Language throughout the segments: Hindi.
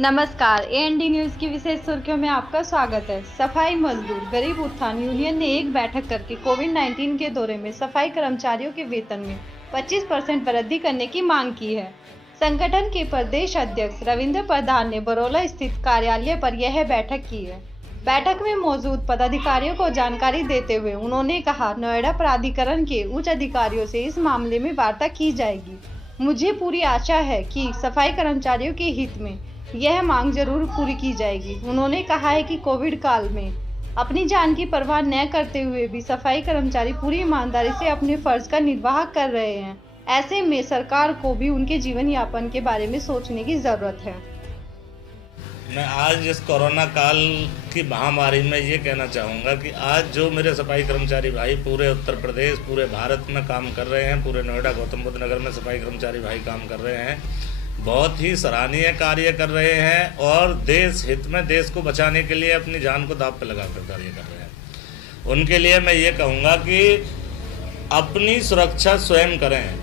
नमस्कार, एएनडी न्यूज की विशेष सुर्खियों में आपका स्वागत है। सफाई मजदूर गरीब उत्थान यूनियन ने एक बैठक करके कोविड-19 के दौरे में सफाई कर्मचारियों के वेतन में 25% वृद्धि करने की मांग की है। संगठन के प्रदेश अध्यक्ष रविंद्र प्रधान ने बरौला स्थित कार्यालय पर यह बैठक की है। बैठक में मौजूद पदाधिकारियों को जानकारी देते हुए उन्होंने कहा, नोएडा प्राधिकरण के उच्च अधिकारियों से इस मामले में वार्ता की जाएगी। मुझे पूरी आशा है कि सफाई कर्मचारियों के हित में यह मांग जरूर पूरी की जाएगी। उन्होंने कहा है कि कोविड काल में अपनी जान की परवाह न करते हुए भी सफाई कर्मचारी पूरी ईमानदारी से अपने फर्ज का निर्वाह कर रहे हैं। ऐसे में सरकार को भी उनके जीवन यापन के बारे में सोचने की जरूरत है। मैं आज इस कोरोना काल की महामारी में ये कहना चाहूँगा कि आज जो मेरे सफाई कर्मचारी भाई पूरे उत्तर प्रदेश, पूरे भारत में काम कर रहे हैं, पूरे नोएडा गौतम बुद्ध नगर में सफाई कर्मचारी भाई काम कर रहे हैं, बहुत ही सराहनीय कार्य कर रहे हैं और देश हित में, देश को बचाने के लिए अपनी जान को दांव पे लगाकर कार्य कर रहे हैं। उनके लिए मैं ये कहूँगा कि अपनी सुरक्षा स्वयं करें,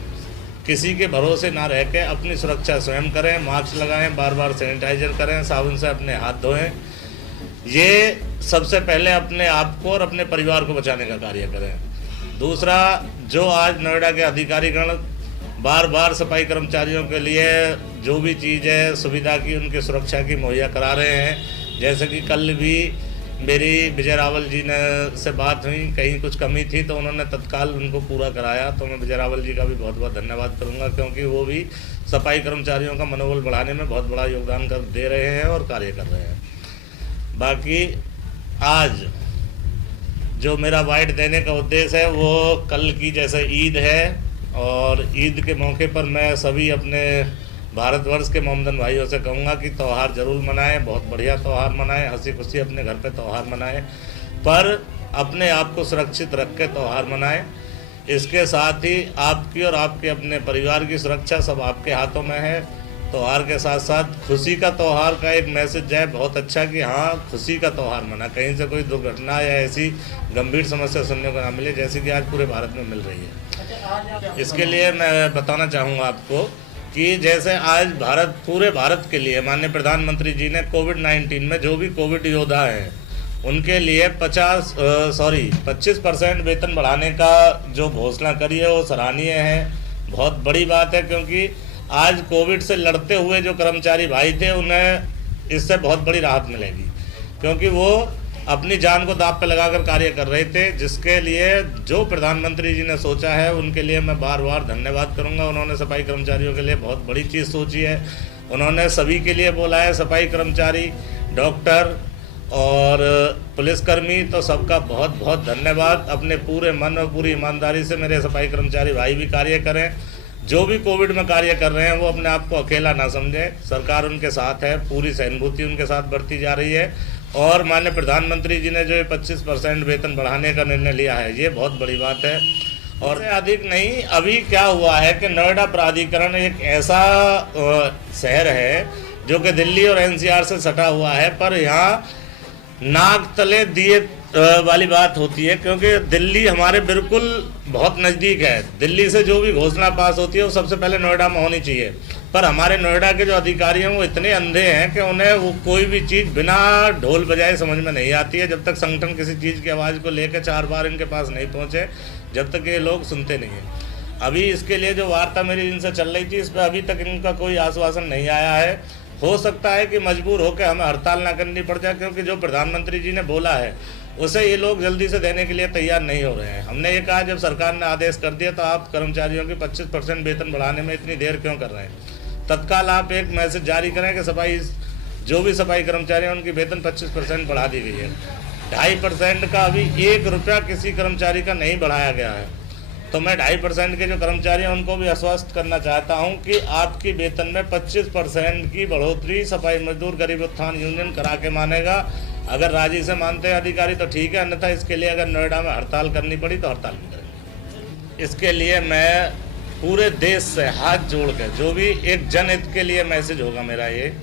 किसी के भरोसे ना रह के अपनी सुरक्षा स्वयं करें, मास्क लगाएं, बार बार सैनिटाइजर करें, साबुन से अपने हाथ धोएं। ये सबसे पहले अपने आप को और अपने परिवार को बचाने का कार्य करें। दूसरा, जो आज नोएडा के अधिकारीगण बार बार सफाई कर्मचारियों के लिए जो भी चीज़ है सुविधा की, उनकी सुरक्षा की मुहैया करा रहे हैं। जैसे कि कल भी मेरी विजय रावल जी ने से बात हुई, कहीं कुछ कमी थी तो उन्होंने तत्काल उनको पूरा कराया। तो मैं विजय रावल जी का भी बहुत बहुत धन्यवाद करूंगा, क्योंकि वो भी सफाई कर्मचारियों का मनोबल बढ़ाने में बहुत बड़ा योगदान दे रहे हैं और कार्य कर रहे हैं। बाकी आज जो मेरा बाइट देने का उद्देश्य है वो कल की जैसे ईद है, और ईद के मौके पर मैं सभी अपने भारतवर्ष के मोमदन भाइयों से कहूँगा कि त्यौहार ज़रूर मनाएं, बहुत बढ़िया त्यौहार मनाएं, हंसी खुशी अपने घर पे त्यौहार मनाएं, पर अपने आप को सुरक्षित रख के त्यौहार मनाएं। इसके साथ ही आपकी और आपके अपने परिवार की सुरक्षा सब आपके हाथों में है। त्यौहार के साथ साथ खुशी का त्यौहार का एक मैसेज जाए बहुत अच्छा कि हाँ, खुशी का त्यौहार मना, कहीं से कोई दुर्घटना या ऐसी गंभीर समस्या सुनने को ना मिले जैसे कि आज पूरे भारत में मिल रही है। इसके लिए मैं बताना चाहूँगा आपको कि जैसे आज पूरे भारत के लिए माननीय प्रधानमंत्री जी ने कोविड-19 में जो भी कोविड योद्धा हैं उनके लिए 25% वेतन बढ़ाने का जो घोषणा करी है वो सराहनीय है, बहुत बड़ी बात है। क्योंकि आज कोविड से लड़ते हुए जो कर्मचारी भाई थे उन्हें इससे बहुत बड़ी राहत मिलेगी, क्योंकि वो अपनी जान को दांव पे लगाकर कार्य कर रहे थे। जिसके लिए जो प्रधानमंत्री जी ने सोचा है उनके लिए मैं बार बार धन्यवाद करूंगा। उन्होंने सफाई कर्मचारियों के लिए बहुत बड़ी चीज़ सोची है। उन्होंने सभी के लिए बोला है, सफाई कर्मचारी, डॉक्टर और पुलिसकर्मी, तो सबका बहुत बहुत धन्यवाद। अपने पूरे मन और पूरी ईमानदारी से मेरे सफाई कर्मचारी भाई भी कार्य करें। जो भी कोविड में कार्य कर रहे हैं वो अपने आप को अकेला ना समझें, सरकार उनके साथ है, पूरी सहानुभूति उनके साथ बढ़ती जा रही है। और माननीय प्रधानमंत्री जी ने जो 25% वेतन बढ़ाने का निर्णय लिया है ये बहुत बड़ी बात है। और अधिक नहीं, अभी क्या हुआ है कि नोएडा प्राधिकरण एक ऐसा शहर है जो कि दिल्ली और एनसीआर से सटा हुआ है, पर यहाँ नाक तले दिए वाली बात होती है, क्योंकि दिल्ली हमारे बिल्कुल बहुत नज़दीक है। दिल्ली से जो भी घोषणा पास होती है वो सबसे पहले नोएडा में होनी चाहिए, पर हमारे नोएडा के जो अधिकारी हैं वो इतने अंधे हैं कि उन्हें वो कोई भी चीज़ बिना ढोल बजाए समझ में नहीं आती है। जब तक संगठन किसी चीज़ की आवाज़ को लेकर 4 बार इनके पास नहीं पहुँचे, जब तक ये लोग सुनते नहीं हैं। अभी इसके लिए जो वार्ता मेरी इनसे चल रही थी, इस पर अभी तक इनका कोई आश्वासन नहीं आया है। हो सकता है कि मजबूर होकर हमें हड़ताल ना करनी पड़ जाए, क्योंकि जो प्रधानमंत्री जी ने बोला है उसे ये लोग जल्दी से देने के लिए तैयार नहीं हो रहे हैं। हमने ये कहा, जब सरकार ने आदेश कर दिया तो आप कर्मचारियों की 25% वेतन बढ़ाने में इतनी देर क्यों कर रहे हैं? तत्काल आप एक मैसेज जारी करें कि जो भी सफाई कर्मचारी हैं उनकी वेतन 25% बढ़ा दी गई है। 2.5% का अभी 1 रुपया किसी कर्मचारी का नहीं बढ़ाया गया है। तो मैं 2.5% के जो कर्मचारी हैं उनको भी आश्वस्त करना चाहता हूं कि आपकी वेतन में 25% की बढ़ोतरी सफाई मजदूर गरीब उत्थान यूनियन करा के मानेगा। अगर राजी से मानते हैं अधिकारी तो ठीक है, अन्यथा इसके लिए अगर नोएडा में हड़ताल करनी पड़ी तो हड़ताल भी करेंगे। इसके लिए मैं पूरे देश से हाथ जोड़ कर, जो भी एक जनहित के लिए मैसेज होगा मेरा ये,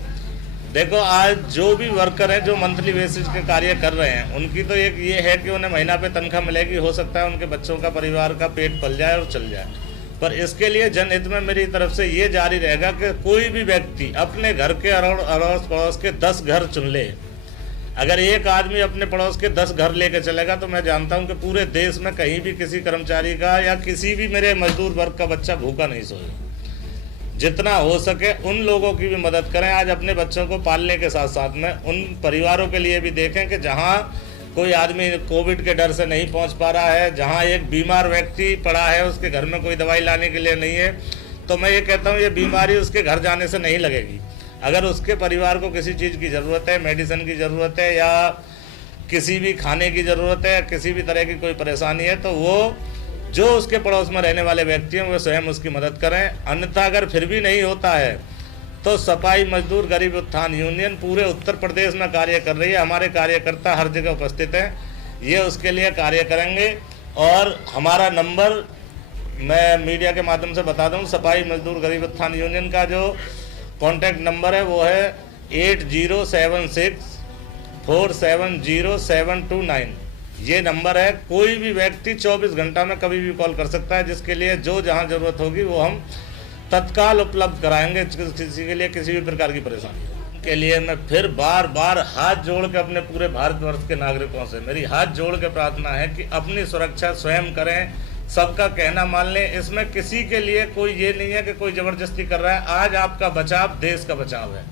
देखो आज जो भी वर्कर हैं जो मंथली बेसिस के कार्य कर रहे हैं उनकी तो एक ये है कि उन्हें महीना पे तनख्वाह मिलेगी, हो सकता है उनके बच्चों का परिवार का पेट पल जाए और चल जाए। पर इसके लिए जनहित में मेरी तरफ से ये जारी रहेगा कि कोई भी व्यक्ति अपने घर के अड़ोस पड़ोस के 10 घर चुन ले। अगर एक आदमी अपने पड़ोस के 10 घर लेके चलेगा तो मैं जानता हूं कि पूरे देश में कहीं भी किसी कर्मचारी का या किसी भी मेरे मजदूर वर्ग का बच्चा भूखा नहीं सोएगा। जितना हो सके उन लोगों की भी मदद करें। आज अपने बच्चों को पालने के साथ साथ में उन परिवारों के लिए भी देखें कि जहां कोई आदमी कोविड के डर से नहीं पहुंच पा रहा है, जहां एक बीमार व्यक्ति पड़ा है, उसके घर में कोई दवाई लाने के लिए नहीं है, तो मैं ये कहता हूं ये बीमारी उसके घर जाने से नहीं लगेगी। अगर उसके परिवार को किसी चीज़ की ज़रूरत है, मेडिसिन की ज़रूरत है या किसी भी खाने की ज़रूरत है या किसी भी तरह की कोई परेशानी है, तो वो जो उसके पड़ोस में रहने वाले व्यक्ति हैं वो स्वयं उसकी मदद करें। अन्यथा अगर फिर भी नहीं होता है तो सफाई मजदूर गरीब उत्थान यूनियन पूरे उत्तर प्रदेश में कार्य कर रही है। हमारे कार्यकर्ता हर जगह उपस्थित हैं, ये उसके लिए कार्य करेंगे। और हमारा नंबर मैं मीडिया के माध्यम से बता दूं, सफाई मजदूर गरीब उत्थान यूनियन का जो कॉन्टैक्ट नंबर है वो है 8076470729। ये नंबर है। कोई भी व्यक्ति 24 घंटा में कभी भी कॉल कर सकता है, जिसके लिए जो जहां जरूरत होगी वो हम तत्काल उपलब्ध कराएंगे। किसी के लिए किसी भी प्रकार की परेशानी के लिए मैं फिर बार बार हाथ जोड़ के अपने पूरे भारतवर्ष के नागरिकों से मेरी हाथ जोड़ के प्रार्थना है कि अपनी सुरक्षा स्वयं करें, सबका कहना मान लें। इसमें किसी के लिए कोई ये नहीं है कि कोई जबरदस्ती कर रहा है। आज आपका बचाव देश का बचाव है।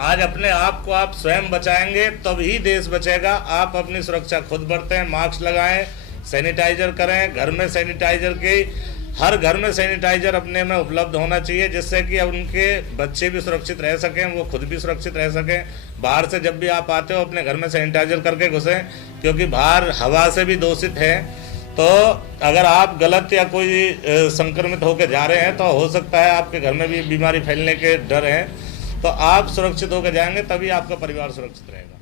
आज अपने आप को आप स्वयं बचाएंगे तभी देश बचेगा। आप अपनी सुरक्षा खुद बरतें, मास्क लगाएं, सैनिटाइजर करें। घर में सैनिटाइजर की हर घर में सैनिटाइजर अपने में उपलब्ध होना चाहिए, जिससे कि उनके बच्चे भी सुरक्षित रह सकें, वो खुद भी सुरक्षित रह सकें। बाहर से जब भी आप आते हो अपने घर में सैनिटाइजर करके घुसें, क्योंकि बाहर हवा से भी दूषित है। तो अगर आप गलत या कोई संक्रमित होकर जा रहे हैं तो हो सकता है आपके घर में भी बीमारी फैलने के डर हैं। तो आप सुरक्षित होकर जाएंगे तभी आपका परिवार सुरक्षित रहेगा।